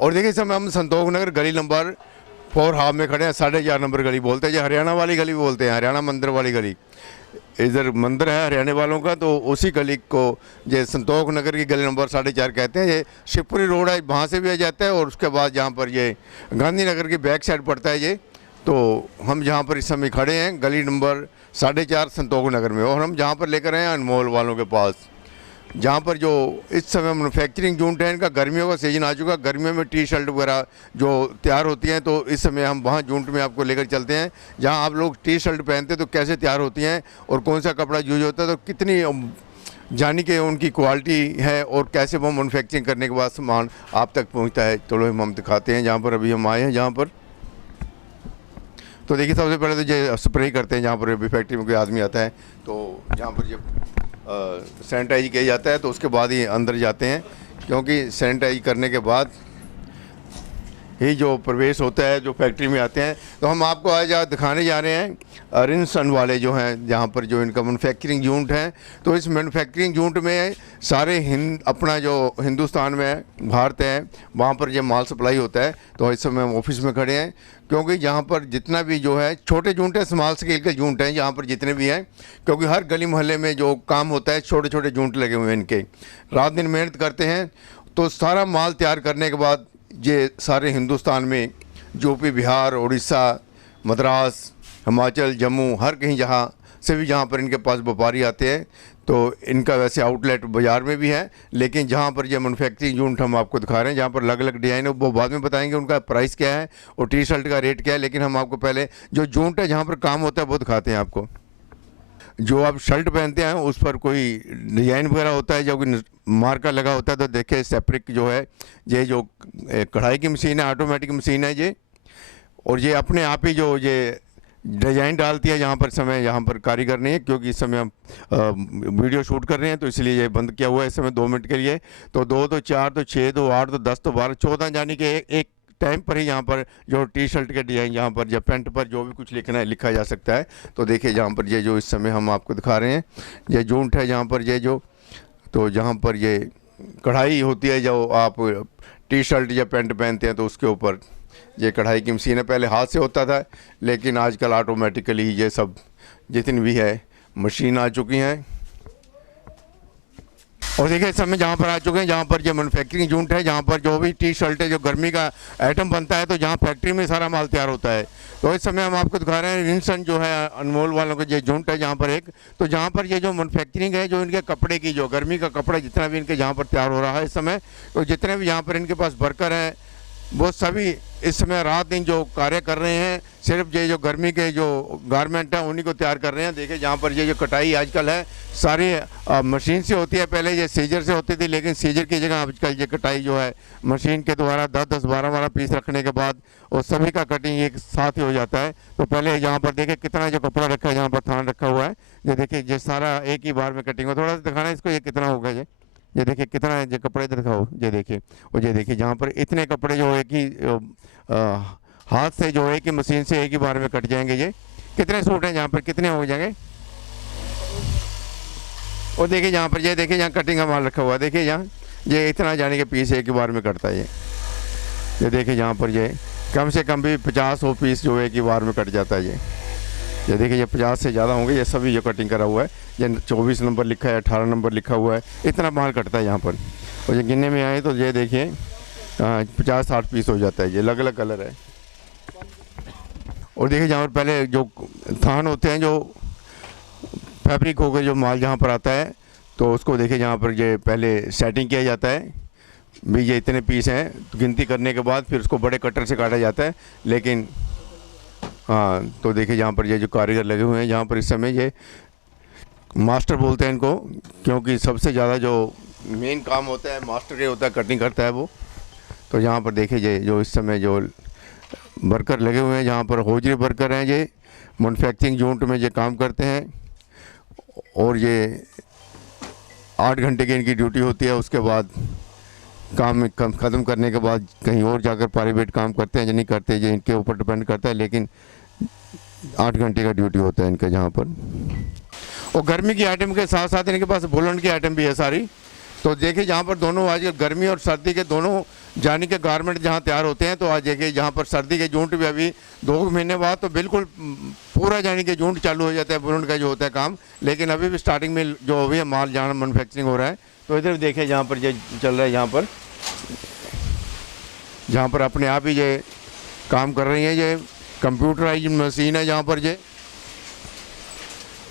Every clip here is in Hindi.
और देखिए इस समय हम संतोख नगर गली नंबर 4 हाफ में खड़े हैं। 4.5 नंबर गली बोलते हैं, जो हरियाणा वाली गली बोलते हैं, हरियाणा मंदिर वाली गली। इधर मंदिर है हरियाणा वालों का, तो उसी गली को ये संतोख नगर की गली नंबर 4.5 कहते हैं। ये शिवपुरी रोड है, वहाँ से भी आ जाता है, और उसके बाद जहाँ पर ये गांधीनगर की बैक साइड पड़ता है ये। तो हम जहाँ पर इस समय खड़े हैं गली नंबर 4.5 संतोख नगर में, और हम जहाँ पर लेकर आए हैं अनमोल वालों के पास, जहाँ पर जो इस समय मैन्युफैक्चरिंग यूनिट है, इनका गर्मियों का सीजन आ चुका है। गर्मियों में टी शर्ट वगैरह जो तैयार होती हैं, तो इस समय हम वहाँ यूनिट में आपको लेकर चलते हैं, जहाँ आप लोग टी शर्ट पहनते हैं तो कैसे तैयार होती हैं और कौन सा कपड़ा यूज होता है, तो कितनी जानी कि उनकी क्वालिटी है और कैसे वो मैन्युफैक्चरिंग करने के बाद सामान आप तक पहुँचता है। चलो हम दिखाते हैं जहाँ पर अभी हम आए हैं। जहाँ पर तो देखिए सबसे पहले तो ये स्प्रे करते हैं, जहाँ पर अभी फैक्ट्री में कोई आदमी आता है तो जहाँ पर जब सैनिटाइज किया जाता है तो उसके बाद ही अंदर जाते हैं, क्योंकि सैनिटाइज करने के बाद ही जो प्रवेश होता है जो फैक्ट्री में आते हैं। तो हम आपको आज दिखाने जा रहे हैं रिनसन वाले जो हैं, जहाँ पर जो इनका मैन्युफैक्चरिंग यूनिट है। तो इस मैन्युफैक्चरिंग यूनिट में सारे अपना जो हिंदुस्तान में भारत है वहाँ पर जो माल सप्लाई होता है। तो इस समय हम ऑफिस में खड़े हैं, क्योंकि यहाँ पर जितना भी जो है छोटे यूनिट है, स्मॉल स्केल के यूनिट हैं यहाँ पर जितने भी हैं, क्योंकि हर गली मोहल्ले में जो काम होता है छोटे छोटे यूनिट लगे हुए हैं इनके, रात दिन मेहनत करते हैं। तो सारा माल तैयार करने के बाद ये सारे हिंदुस्तान में यूपी, बिहार, उड़ीसा, मद्रास, हिमाचल, जम्मू, हर कहीं जहाँ से भी जहाँ पर इनके पास व्यापारी आते हैं, तो इनका वैसे आउटलेट बाज़ार में भी है। लेकिन जहाँ पर ये मैन्युफैक्चरिंग यूनिट हम आपको दिखा रहे हैं, जहाँ पर अलग अलग डिज़ाइन है, वो बाद में बताएंगे उनका प्राइस क्या है और टी शर्ट का रेट क्या है। लेकिन हम आपको पहले जो यूनिट है जहाँ पर काम होता है वो दिखाते हैं आपको। जो आप शर्ट पहनते हैं उस पर कोई डिज़ाइन वगैरह होता है, जो कोई मार्का लगा होता है, तो देखिए सेपरेट जो है ये जो कढ़ाई की मशीन है, ऑटोमेटिक मशीन है ये, और ये अपने आप ही जो ये डिज़ाइन डालती है। यहाँ पर कारीगर नहीं है, क्योंकि इस समय हम वीडियो शूट कर रहे हैं, तो इसलिए ये बंद किया हुआ है इस समय 2 मिनट के लिए। तो 2 तो 4 तो 6 तो 8 तो 10 तो 12 14 यानी कि एक टाइम पर ही यहाँ पर जो टी शर्ट के डिज़ाइन, यहाँ पर या पैंट पर जो भी कुछ लिखना है लिखा जा सकता है। तो देखिए जहाँ पर ये जो इस समय हम आपको दिखा रहे हैं ये यूनिट है, जहाँ पर ये जो तो जहाँ पर ये कढ़ाई होती है, जो आप टी शर्ट या पैंट पहनते हैं तो उसके ऊपर ये कढ़ाई की मशीन है। पहले हाथ से होता था, लेकिन आजकल ऑटोमेटिकली ये सब जितनी भी है मशीन आ चुकी हैं। और देखिए इस समय जहाँ पर आ चुके हैं, जहाँ पर ये मैन्युफैक्चरिंग यूनिट है, जहाँ पर जो भी टी शर्ट है जो गर्मी का आइटम बनता है, तो जहाँ फैक्ट्री में सारा माल तैयार होता है। तो इस समय हम आपको दिखा रहे हैं रिनसन जो है अनमोल वालों का ये यूनिट है, जहाँ पर एक तो जहाँ पर ये जो मैन्युफैक्चरिंग है, जो इनके कपड़े की जो गर्मी का कपड़ा जितना भी इनके जहाँ पर तैयार हो रहा है इस समय, तो जितने भी यहाँ पर इनके पास वर्कर हैं वो सभी इस समय रात दिन जो कार्य कर रहे हैं, सिर्फ ये जो गर्मी के जो गारमेंट हैं उन्हीं को तैयार कर रहे हैं। देखिए जहाँ पर ये जो कटाई आजकल है सारी मशीन से होती है, पहले ये सीजर से होती थी, लेकिन सीजर की जगह आजकल ये कटाई जो है मशीन के द्वारा 10-10, 12-12 पीस रखने के बाद और सभी का कटिंग एक साथ ही हो जाता है। तो पहले यहाँ पर देखिए कितना जो कपड़ा रखा है, यहाँ पर थान रखा हुआ है, ये देखिए ये सारा एक ही बार में कटिंग हो। थोड़ा सा दिखाना इसको, ये कितना होगा ये देखिए कितना है, ये कपड़े इधर दिखाओ, ये देखिए। और ये देखिए जहाँ पर इतने कपड़े जो एक ही हाथ से जो एक ही मशीन से एक ही बार में कट जाएंगे। ये कितने सूट हैं यहाँ पर, कितने हो जाएंगे। और देखिए यहाँ पर ये देखिए यहाँ कटिंग का माल रखा हुआ है, देखिए यहाँ ये इतना जाने के पीस एक ही बार में कटता है ये देखिए यहाँ पर ये कम से कम भी 50-100 पीस जो एक ही बार में कट जाता है ये देखिए। ये 50 से ज़्यादा होंगे, ये सभी जो कटिंग करा हुआ है। ये 24 नंबर लिखा है, 18 नंबर लिखा हुआ है, इतना माल कटता है यहाँ पर। और ये गिनने में आए तो ये देखिए 50-60 पीस हो जाता है। ये अलग अलग कलर है। और देखिए जहाँ पर पहले जो थान होते हैं, जो फैब्रिक हो गए जो माल जहाँ पर आता है, तो उसको देखिए जहाँ पर ये पहले सेटिंग किया जाता है भी, ये इतने पीस हैं, तो गिनती करने के बाद फिर उसको बड़े कटर से काटा जाता है। लेकिन हाँ, तो देखिए यहाँ पर ये जो कारीगर लगे हुए हैं, जहाँ पर इस समय ये मास्टर बोलते हैं इनको, क्योंकि सबसे ज़्यादा जो मेन काम होता है मास्टर ये होता है, कटिंग करता है वो। तो यहाँ पर देखिए ये जो इस समय जो वर्कर लगे हुए हैं, जहाँ पर हौजरी वर्कर हैं, ये मैन्युफैक्चरिंग यूनिट में ये काम करते हैं। और ये 8 घंटे की इनकी ड्यूटी होती है। उसके बाद काम ख़त्म करने के बाद कहीं और जाकर प्राइवेट काम करते हैं या नहीं करते, ये इनके ऊपर डिपेंड करता है। लेकिन 8 घंटे का ड्यूटी होता है इनका जहाँ पर। और गर्मी की आइटम के साथ साथ इनके पास वुलन की आइटम भी है सारी। तो देखिए जहाँ पर दोनों आज गर्मी और सर्दी के दोनों जानी के गारमेंट जहाँ तैयार होते हैं, तो आज देखिए जहाँ पर सर्दी के जूनट भी अभी 2 महीने बाद तो बिल्कुल पूरा जानी के जूनट चालू हो जाता है, बुनन का जो होता है काम। लेकिन अभी भी स्टार्टिंग में जो अभी है माल जहाँ मैनुफैक्चरिंग हो रहा है, तो इधर देखिए जहाँ पर ये चल रहा है, जहाँ पर अपने आप ही ये काम कर रही है, ये कंप्यूटराइज मशीन है जहाँ पर ये।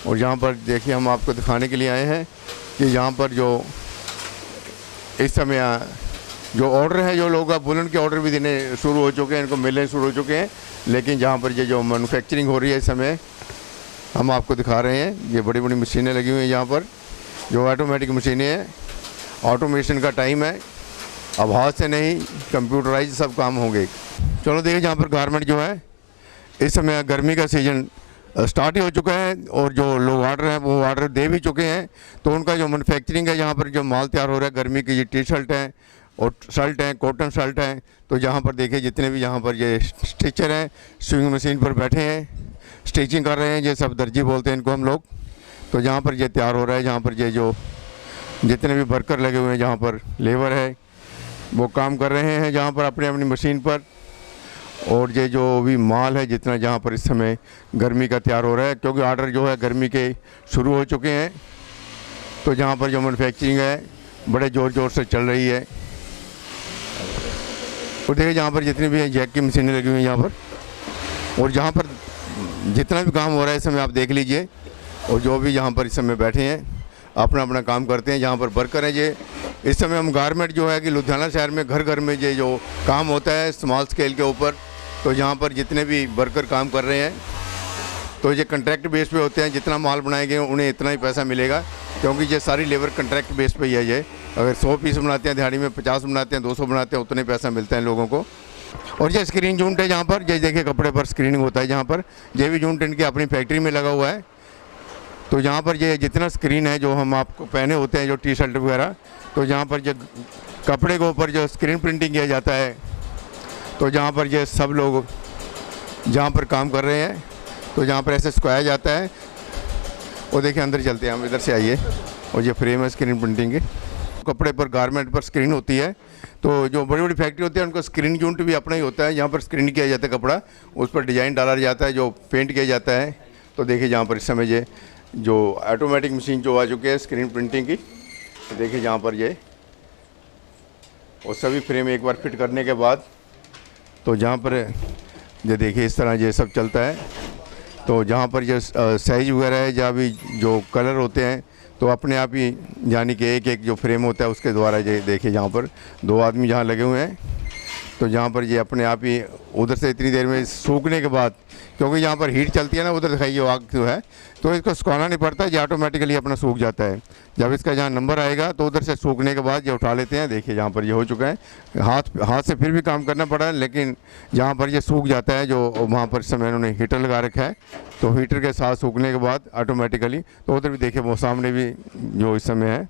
और यहाँ पर देखिए हम आपको दिखाने के लिए आए हैं कि यहाँ पर जो इस समय जो ऑर्डर है, जो लोग बुलन के ऑर्डर भी देने शुरू हो चुके हैं, इनको मिलने शुरू हो चुके हैं। लेकिन जहाँ पर ये जो मैन्युफैक्चरिंग हो रही है इस समय हम आपको दिखा रहे हैं, ये बड़ी बड़ी मशीनें लगी हुई हैं यहाँ पर, जो ऑटोमेटिक मशीनें हैं। ऑटोमेशन का टाइम है, अब हाथ से नहीं कंप्यूटराइज सब काम होंगे। चलो देखिए जहाँ पर गारमेंट जो है इस समय गर्मी का सीज़न स्टार्ट ही हो चुका है, और जो लोग ऑर्डर हैं वो ऑर्डर दे भी चुके हैं। तो उनका जो मैन्युफैक्चरिंग है, यहाँ पर जो माल तैयार हो रहा है गर्मी की, ये टी शर्ट हैं और शर्ट हैं, कॉटन शर्ट हैं। तो यहाँ पर देखिए जितने भी यहाँ पर ये स्टिचर हैं स्विंग मशीन पर बैठे हैं, स्टिचिंग कर रहे हैं, ये सब दर्जी बोलते हैं इनको हम लोग। तो जहाँ पर ये तैयार हो रहा है, जहाँ पर ये जो जितने भी वर्कर लगे हुए हैं, जहाँ पर लेबर है वो काम कर रहे हैं जहाँ पर अपनी अपनी मशीन पर। और ये जो भी माल है जितना जहाँ पर इस समय गर्मी का तैयार हो रहा है, क्योंकि ऑर्डर जो है गर्मी के शुरू हो चुके हैं, तो जहाँ पर जो मैन्युफैक्चरिंग है बड़े ज़ोर ज़ोर से चल रही है। और देखिए जहाँ पर जितनी भी जैक की मशीनें लगी हुई हैं यहाँ पर, और जहाँ पर जितना भी काम हो रहा है इस समय आप देख लीजिए। और जो भी यहाँ पर इस समय बैठे हैं अपना अपना काम करते हैं, जहाँ पर वर्कर हैं ये। इस समय हम गारमेंट जो है कि लुधियाना शहर में घर घर में ये जो काम होता है स्मॉल स्केल के ऊपर, तो यहाँ पर जितने भी वर्कर काम कर रहे हैं तो ये कॉन्ट्रैक्ट बेस पे होते हैं। जितना माल बनाएंगे उन्हें इतना ही पैसा मिलेगा, क्योंकि ये सारी लेबर कॉन्ट्रैक्ट बेस पे ही है। ये अगर 100 पीस बनाते हैं दिहाड़ी में, 50 बनाते हैं, 200 बनाते हैं, उतने पैसा मिलता है लोगों को। और ये स्क्रीन यूनिट है जहाँ पर ये देखिए कपड़े पर स्क्रीनिंग होता है, जहाँ पर ये भी यूनिट इनकी अपनी फैक्ट्री में लगा हुआ है। तो यहाँ पर ये जितना स्क्रीन है जो हम आपको पहने होते हैं, जो टी शर्ट वगैरह, तो यहाँ पर जो कपड़े के ऊपर जो स्क्रीन प्रिंटिंग किया जाता है, तो जहाँ पर ये सब लोग जहाँ पर काम कर रहे हैं, तो जहाँ पर ऐसे सुखाया जाता है। और देखिए अंदर चलते हैं हम, इधर से आइए। और ये फ्रेम है स्क्रीन प्रिंटिंग के, कपड़े पर गारमेंट पर स्क्रीन होती है। तो जो बड़ी बड़ी फैक्ट्री होती है उनका स्क्रीन यूनिट भी अपना ही होता है, यहाँ पर स्क्रीन किया जाता है कपड़ा, उस पर डिज़ाइन डाला जाता है, जो पेंट किया जाता है। तो देखिए जहाँ पर इस समय ये जो ऑटोमेटिक मशीन जो आ चुकी है स्क्रीन प्रिंटिंग की, तो देखिए जहाँ पर ये और सभी फ्रेम एक बार फिट करने के बाद, तो जहाँ पर ये देखिए इस तरह ये सब चलता है। तो जहाँ पर ये साइज वगैरह है, जहाँ भी जो कलर होते हैं, तो अपने आप ही यानी कि एक एक जो फ्रेम होता है उसके द्वारा ये देखिए जहाँ पर 2 आदमी जहाँ लगे हुए हैं, तो जहाँ पर ये अपने आप ही उधर से इतनी देर में सूखने के बाद, क्योंकि यहाँ पर हीट चलती है ना, उधर दिखाइए आग जो है, तो इसको सुखाना नहीं पड़ता, ये ऑटोमेटिकली अपना सूख जाता है। जब इसका जहाँ नंबर आएगा तो उधर से सूखने के बाद ये उठा लेते हैं। देखिए जहाँ पर ये हो चुका है, हाथ से फिर भी काम करना पड़ा है, लेकिन जहाँ पर ये सूख जाता है, जो वहाँ पर इस समय उन्होंने हीटर लगा रखा है, तो हीटर के साथ सूखने के बाद ऑटोमेटिकली, तो उधर भी देखिए वो सामने भी जो इस समय है।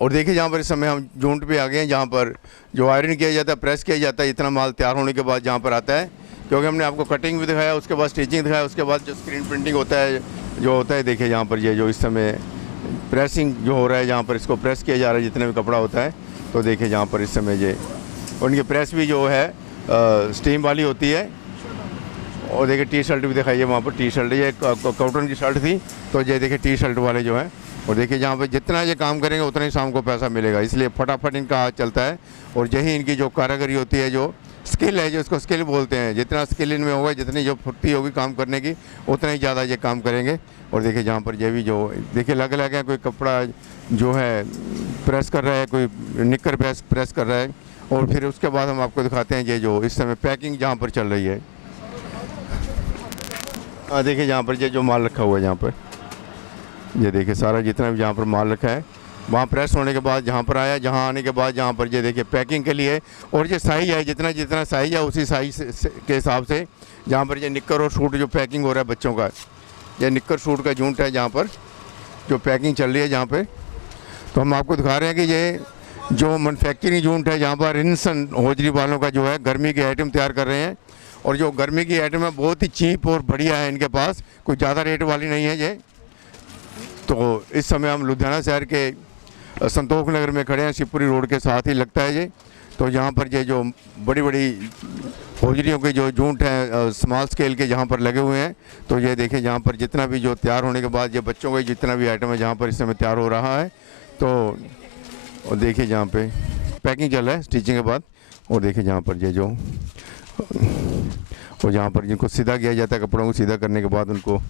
और देखिए जहाँ पर इस समय हम जूनट पे आ गए हैं, जहाँ पर जो आयरन किया जाता है, प्रेस किया जाता है, इतना माल तैयार होने के बाद जहाँ पर आता है, क्योंकि हमने आपको कटिंग भी दिखाया, उसके बाद स्टिचिंग दिखाया, उसके बाद जो स्क्रीन प्रिंटिंग होता है जो होता है। देखिए यहाँ पर ये जो इस समय प्रेसिंग जो हो रहा है, जहाँ पर इसको प्रेस किया जा रहा है जितने भी कपड़ा होता है, तो देखिए जहाँ पर इस समय ये उनकी प्रेस भी जो है स्टीम वाली होती है। और देखिए टी शर्ट भी दिखाइए, वहाँ पर टी शर्ट, ये कॉटन की शर्ट थी, तो ये देखिए टी शर्ट वाले जो है। और देखिए जहाँ पे जितना ये काम करेंगे उतना ही शाम को पैसा मिलेगा, इसलिए फटाफट इनका हाथ चलता है। और यही इनकी जो कारीगरी होती है, जो स्किल है, जो इसको स्किल बोलते हैं, जितना स्किल इनमें होगा, जितनी जो फुर्ती होगी काम करने की, उतना ही ज़्यादा ये काम करेंगे। और देखिए जहाँ पर ये भी जो देखिए लग है, कोई कपड़ा जो है प्रेस कर रहा है, कोई निक्कर प्रेस कर रहा है। और फिर उसके बाद हम आपको दिखाते हैं ये जो इस समय पैकिंग जहाँ पर चल रही है। हाँ देखिए जहाँ पर ये जो माल रखा हुआ है, जहाँ पर ये देखिए सारा जितना भी जहाँ पर माल रखा है, वहाँ प्रेस होने के बाद जहाँ पर आया, जहाँ आने के बाद जहाँ पर ये देखिए पैकिंग के लिए। और ये साइज है, जितना जितना साइज है उसी साइज के हिसाब से जहाँ पर ये निक्कर और सूट जो पैकिंग हो रहा है बच्चों का, ये निक्कर सूट का यूनिट है जहाँ पर जो पैकिंग चल रही है जहाँ पर। तो हम आपको दिखा रहे हैं कि ये जो मैन्युफैक्चरिंग यूनिट है, जहाँ पर रिंसन होजरी वालों का जो है गर्मी के आइटम तैयार कर रहे हैं। और जो गर्मी की आइटम है बहुत ही चीप और बढ़िया है इनके पास, कोई ज़्यादा रेट वाली नहीं है ये। तो इस समय हम लुधियाना शहर के संतोख नगर में खड़े हैं, शिवपुरी रोड के साथ ही लगता है ये। तो यहाँ पर ये जो बड़ी बड़ी होजरियों के जो जूट हैं स्मॉल स्केल के यहाँ पर लगे हुए हैं। तो ये देखिए यहाँ पर जितना भी जो तैयार होने के बाद ये बच्चों का जितना भी आइटम है जहाँ पर इस समय तैयार हो रहा है। तो और देखिए जहाँ पे पैकिंग चल रहा है स्टिचिंग के बाद। और देखिए जहाँ पर ये जो और जहाँ पर जिनको सीधा किया जाता है, कपड़ों को सीधा करने के बाद उनको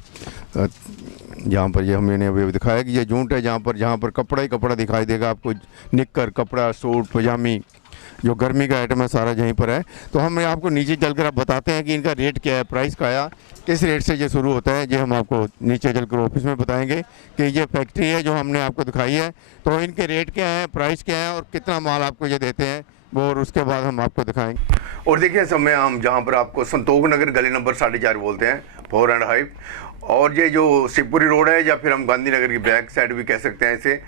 जहाँ पर ये हमने अभी दिखाया कि ये जूट है जहाँ पर कपड़ा ही कपड़ा दिखाई देगा आपको। निक्कर कपड़ा, सूट, पजामी, जो गर्मी का आइटम है सारा यहीं पर है। तो हम आपको नीचे चलकर आप बताते हैं कि इनका रेट क्या है, प्राइस का आया, किस रेट से ये शुरू होता है। ये हम आपको नीचे चलकर ऑफिस में बताएंगे कि ये फैक्ट्री है जो हमने आपको दिखाई है, तो इनके रेट क्या है, प्राइस क्या है और कितना माल आपको ये देते हैं वो, और उसके बाद हम आपको दिखाएंगे। और देखिए समय हम जहाँ पर आपको संतोख नगर गली नंबर 4.5 बोलते हैं, 4 एंड 5। और ये जो शिवपुरी रोड है या फिर हम गांधीनगर की बैक साइड भी कह सकते हैं इसे,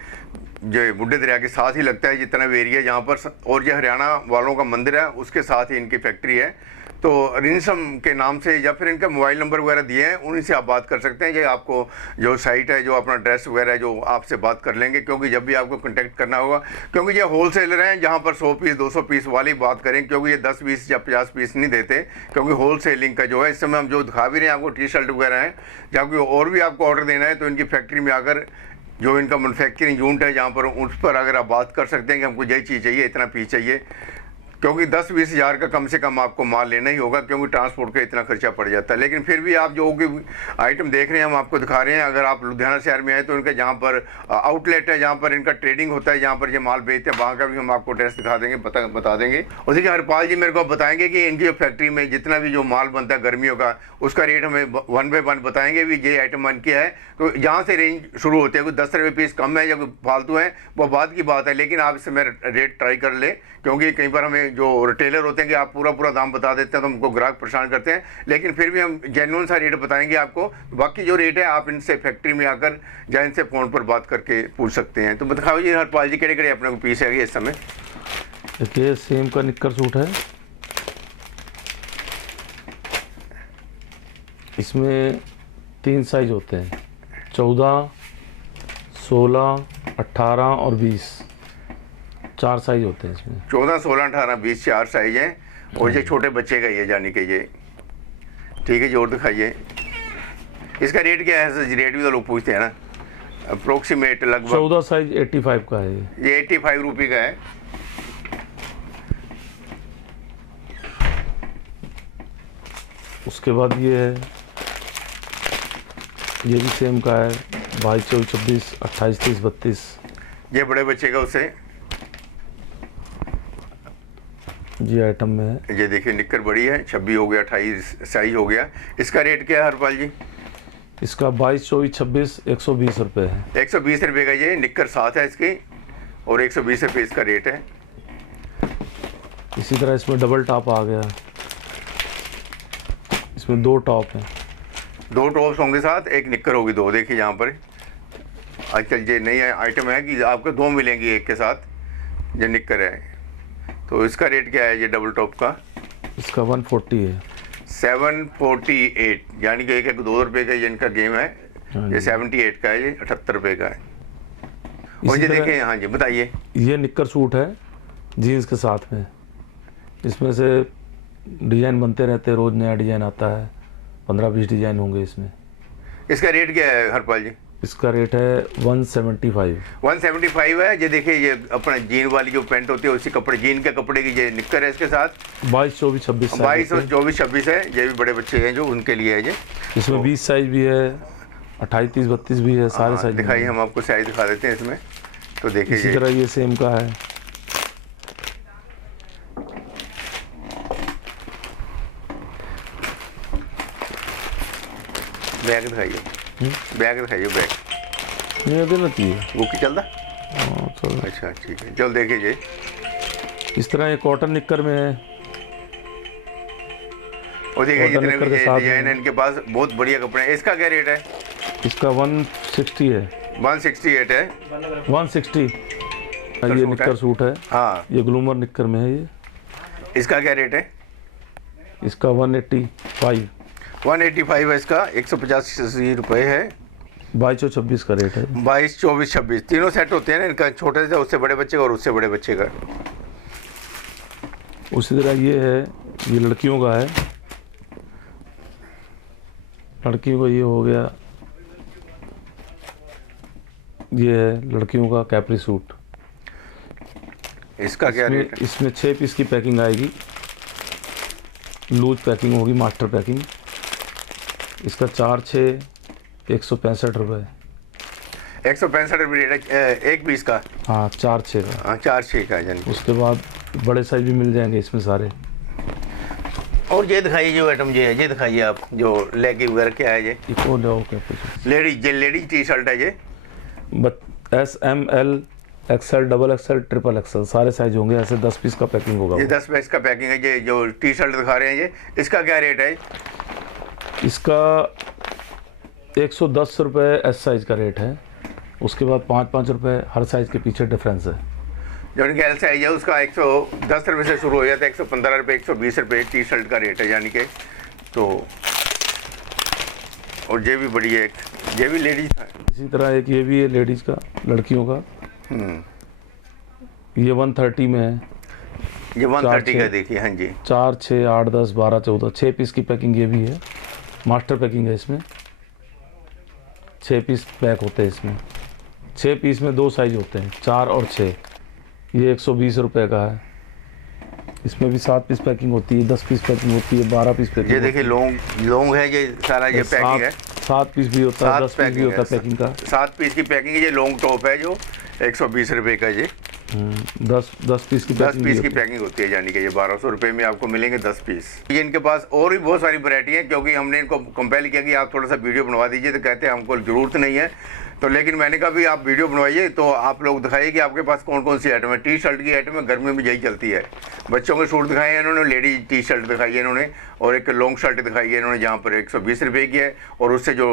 जो बुड्ढे दरिया के साथ ही लगता है जितना भी एरिया जहाँ पर। और ये हरियाणा वालों का मंदिर है, उसके साथ ही इनकी फैक्ट्री है। तो रिंसम के नाम से या फिर इनका मोबाइल नंबर वगैरह दिए हैं, उन्हीं से आप बात कर सकते हैं। ये आपको जो साइट है, जो अपना एड्रेस वगैरह है, जो आपसे बात कर लेंगे, क्योंकि जब भी आपको कांटेक्ट करना होगा, क्योंकि ये होलसेलर हैं जहाँ पर 100 पीस 200 पीस वाली बात करें, क्योंकि ये 10 पीस या 50 पीस नहीं देते, क्योंकि होलसेलिंग का जो है। इस समय हम जो दिखा भी रहे हैं आपको टी शर्ट वगैरह हैं, जहाँ कोई और भी आपको ऑर्डर देना है तो इनकी फैक्ट्री में आकर जो इनका मैन्युफैक्चरिंग यूनिट है जहाँ पर, उस पर अगर आप बात कर सकते हैं कि हमको यही चीज़ चाहिए, इतना पीस चाहिए, क्योंकि 10-20 हज़ार का कम से कम आपको माल लेना ही होगा, क्योंकि ट्रांसपोर्ट का इतना खर्चा पड़ जाता है। लेकिन फिर भी आप जो भी आइटम देख रहे हैं हम आपको दिखा रहे हैं। अगर आप लुधियाना शहर में आए तो इनका जहाँ पर आउटलेट है, जहाँ पर इनका ट्रेडिंग होता है, जहाँ पर ये माल बेचते हैं, वहाँ का भी हम आपको एड्रेस दिखा देंगे, बता देंगे। और देखिए हरपाल जी मेरे को बताएंगे कि इनकी जो फैक्ट्री में जितना भी जो माल बनता है गर्मियों का, उसका रेट हमें 1 बाय 1 बताएंगे भी ये आइटम बन किया है। तो जहाँ से रेंज शुरू होती है, कोई 10 रुपये पीस कम है या कोई फालतू है वो बात की बात है, लेकिन आप इससे मेरा रेट ट्राई कर ले, क्योंकि कई बार हमें जो रिटेलर होते हैं कि आप पूरा दाम बता देते हैं तो हमको ग्राहक परेशान करते हैं। लेकिन फिर भी हम जेन्युइन सा रेट बताएंगे आपको। बाकी जो रेट है आप इनसे फैक्ट्री में आकर या इनसे फ़ोन पर बात करके पूछ सकते हैं। तो बताओ जी हरपाल जी, केड़े अपने को पीस है इस समय? देखिए सेम का निक्कर सूट है, इसमें 3 साइज होते हैं, 14, 16, 18 और 20, 4 साइज होते हैं इसमें। 14, 16, 18, 20 4 साइज हैं। और ये छोटे बच्चे का ये जानी कि ये ठीक है जी। और दिखाइए इसका रेट क्या है? रेट भी तो लोग पूछते हैं ना, अप्रोक्सीमेट लगभग। 14 साइज 85 का है ये 85 रुपये का है। उसके बाद ये है, ये भी सेम का है, 22, 24, 26, 28, 30, 32। ये बड़े बच्चे का उसे जी आइटम में है। ये देखिए निक्कर बड़ी है, 26 हो गया, 28 साइज हो गया। इसका रेट क्या है हरपाल जी? इसका 22, 24, 26 120 रुपये है। 120 रुपये का ये निक्कर साथ है इसकी, और 120 रुपये इसका रेट है। इसी तरह इसमें डबल टॉप आ गया, इसमें 2 टॉप हैं, 2 टॉप्स होंगे साथ, एक निक्कर होगी 2। देखिए यहाँ पर आजकल ये नई आइटम है कि आपको 2 मिलेंगी एक के साथ, ये निक्कर है। तो इसका रेट क्या है ये डबल टॉप का? इसका 140 है। 748, यानी कि एक 2 रुपये का ये इनका गेम है। ये 78 का है, ये 78 रुपये का है। और ये देखिए, हाँ जी बताइए। ये निक्कर सूट है जीन्स के साथ में, इसमें से डिज़ाइन बनते रहते हैं, रोज़ नया डिज़ाइन आता है, 15-20 डिज़ाइन होंगे इसमें। इसका रेट क्या है हरपाल जी? इसका रेट है 175। 175 है। ये देखिए ये अपना जीन वाली जो पैंट होती है उसी कपड़े, जीन के कपड़े की ये निक्कर है इसके साथ। 22, 24, 26 22 और 24, 26 है। ये भी बड़े बच्चे हैं जो उनके लिए है ये। इसमें 20 साइज भी है, 28, 30, 32 भी है, सारे साइज दिखाइए, हम आपको साइज दिखा देते हैं इसमें। तो देखिए इसी तरह ये सेम का है। बैग दिखाइए, बैग दिखाइए, बैग ये देती है वो की चलता। चल। अच्छा ठीक है, चल देखिए जी। इस तरह ये कॉटन निक्कर में है, और देखिए जितने भी डिजाइन है इनके पास, बहुत बढ़िया कपड़े हैं। इसका क्या रेट है? इसका 160 है। 168 है। 160 ये निक्कर सूट है। हाँ, ये ग्लूमर निक्कर में है। ये इसका क्या रेट है? इसका 185 185 है इसका, 185 रुपये है। 22 और 26 का रेट है। 22, 24, 26 तीनों सेट होते हैं ना इनका, छोटे से उससे बड़े बच्चे का और उससे बड़े बच्चे का। उसी तरह ये है, ये लड़कियों का है। लड़कियों का ये हो गया, ये है लड़कियों का कैपरी सूट। इसका क्या रेट है? इसमें 6 पीस की पैकिंग आएगी, लूज पैकिंग होगी, मास्टर पैकिंग। इसका 4, 6, 165 रुपये। 165 रुपये रेट है एक पीस का। हाँ, 4, 6 का। हाँ, 4, 6 का यानी। उसके बाद बड़े साइज भी मिल जाएंगे इसमें सारे। और ये दिखाइए जो आइटम ये है, ये दिखाइए आप, जो लेगी वगैरह क्या है ये? इको लो कैपरी। लेडीज टी शर्ट है ये। S, M, L, XL, XXL, XXL सारे साइज होंगे। ऐसे 10 पीस का पैकिंग होगा। ये 10 पीस का पैकिंग है। ये जो टी शर्ट दिखा रहे हैं ये, इसका क्या रेट है? इसका 110 रुपये S साइज का रेट है। उसके बाद 5-5 रुपये हर साइज के पीछे डिफरेंस है। जो इनका एल साइज है उसका 110 रुपये से शुरू हो जाता है, 115 रुपये, 120 रुपये टी शर्ट का रेट है यानी कि। तो और ये भी बड़ी है, ये भी लेडीज का है। इसी तरह एक ये भी है लेडीज़ का, लड़कियों का। ये 130 में है। ये 130 का देखिए। हाँ जी। 4, 6, 8, 10, 12, 14 6 पीस की पैकिंग ये भी है। मास्टर पैकिंग है इसमें। 6 पीस पैक होते हैं इसमें। 6 पीस में 2 साइज होते हैं, 4 और 6। ये 120 रुपये का है। इसमें भी 7 पीस पैकिंग होती है, 10 पीस पैकिंग होती है, 12 पीस पैकिंग। ये देखिए लॉन्ग है, ये सारा ये पैकिंग है। 7 पीस भी होता है, 10 पीस भी होता है पैकिंग का। 7 पीस की पैकिंग है। ये लॉन्ग टॉप है जो 120 रुपये का। ये 10 पीस की 10 पीस की पैकिंग होती है यानी कि ये 1200 रुपये में आपको मिलेंगे 10 पीस। ये इनके पास और भी बहुत सारी वैरायटी है, क्योंकि हमने इनको कंपेल किया कि आप थोड़ा सा वीडियो बनवा दीजिए, तो कहते हैं हमको ज़रूरत नहीं है। तो लेकिन मैंने कहा भी आप वीडियो बनवाइए, तो आप लोग दिखाइए कि आपके पास कौन कौन सी आइटम है। टी शर्ट की आइटम है, गर्मी में यही चलती है। बच्चों के सूट दिखाए हैं इन्होंने, लेडीज टी शर्ट दिखाई है इन्होंने, और एक लॉन्ग शर्ट दिखाई है इन्होंने जहाँ पर 120 रुपये की है। और उससे जो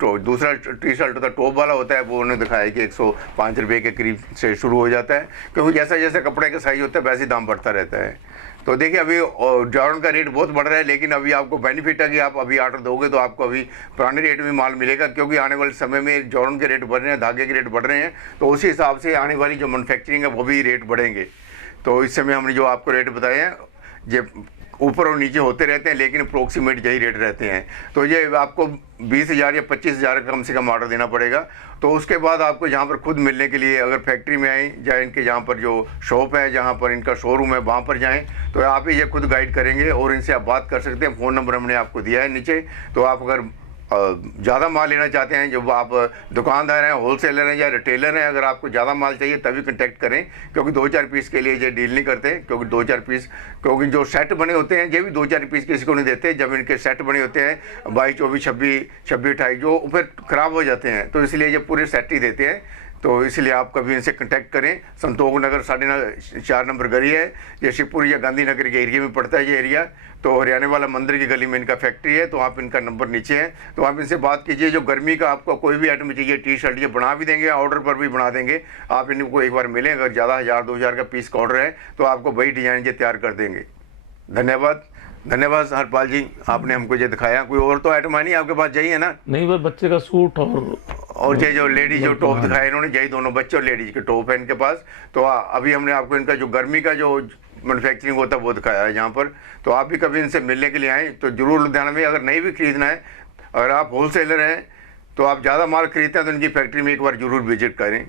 तो दूसरा टी शर्ट होता है टॉप वाला होता है, वो उन्होंने दिखाया कि 105 रुपये के करीब से शुरू हो जाता है, क्योंकि जैसा जैसा कपड़े का साइज होता है वैसे दाम बढ़ता रहता है। तो देखिए अभी जॉर्डन का रेट बहुत बढ़ रहा है, लेकिन अभी आपको बेनिफिट है कि आप अभी ऑर्डर दोगे तो आपको अभी पुराने रेट में माल मिलेगा, क्योंकि आने वाले समय में जॉर्डन के रेट बढ़ रहे हैं, धागे के रेट बढ़ रहे हैं, तो उसी हिसाब से आने वाली जो मैन्युफैक्चरिंग है वो भी रेट बढ़ेंगे। तो इस समय हमने जो आपको रेट बताए हैं ये ऊपर और नीचे होते रहते हैं, लेकिन अप्रोक्सीमेट यही रेट रहते हैं। तो ये आपको 20,000 या 25,000 कम से कम ऑर्डर देना पड़ेगा। तो उसके बाद आपको जहाँ पर खुद मिलने के लिए अगर फैक्ट्री में आएँ या इनके जहाँ पर जो शॉप है, जहाँ पर इनका शोरूम है, वहाँ पर जाएँ, तो आप ही ये खुद गाइड करेंगे और इनसे आप बात कर सकते हैं। फ़ोन नंबर हमने आपको दिया है नीचे। तो आप अगर ज़्यादा माल लेना चाहते हैं, जो आप दुकानदार हैं, होलसेलर हैं या रिटेलर हैं, अगर आपको ज़्यादा माल चाहिए तभी कांटेक्ट करें, क्योंकि 2-4 पीस के लिए ये डील नहीं करते। क्योंकि 2-4 पीस, क्योंकि जो सेट बने होते हैं ये भी 2-4 पीस किसी को नहीं देते। जब इनके सेट बने होते हैं 22, 24, 26, 28 जो फिर ख़राब हो जाते हैं, तो इसलिए ये पूरे सेट ही देते हैं। तो इसलिए आप कभी इनसे कांटेक्ट करें। संतोष नगर 4 नंबर गली है, ये शिवपुर या गांधीनगर के एरिया में पड़ता है ये एरिया। तो हरियाणा वाला मंदिर की गली में इनका फैक्ट्री है। तो आप इनका नंबर नीचे है, तो आप इनसे बात कीजिए। जो गर्मी का आपको कोई भी आइटम चाहिए, टी शर्ट, ये बना भी देंगे, ऑर्डर पर भी बना देंगे। आप इनको एक बार मिलें, अगर ज़्यादा 1,000-2,000 का पीस का ऑर्डर है तो आपको वही डिज़ाइन ये तैयार कर देंगे। धन्यवाद हरपाल जी, आपने हमको ये दिखाया। कोई और तो आइटम है नहीं आपके पास, यही है ना? नहीं, बस बच्चे का सूट और ये जो लेडीज जो टॉप दिखाया इन्होंने, यही दोनों बच्चे और लेडीज के टॉप है इनके पास। तो अभी हमने आपको इनका जो गर्मी का जो मैन्युफैक्चरिंग होता है वो दिखाया है यहाँ पर। तो आप भी कभी इनसे मिलने के लिए आएँ तो ज़रूर लुधियाना में। अगर नहीं भी खरीदना है, अगर आप होलसेलर हैं तो आप ज़्यादा माल खरीदते हैं तो इनकी फैक्ट्री में एक बार ज़रूर विजिट करें।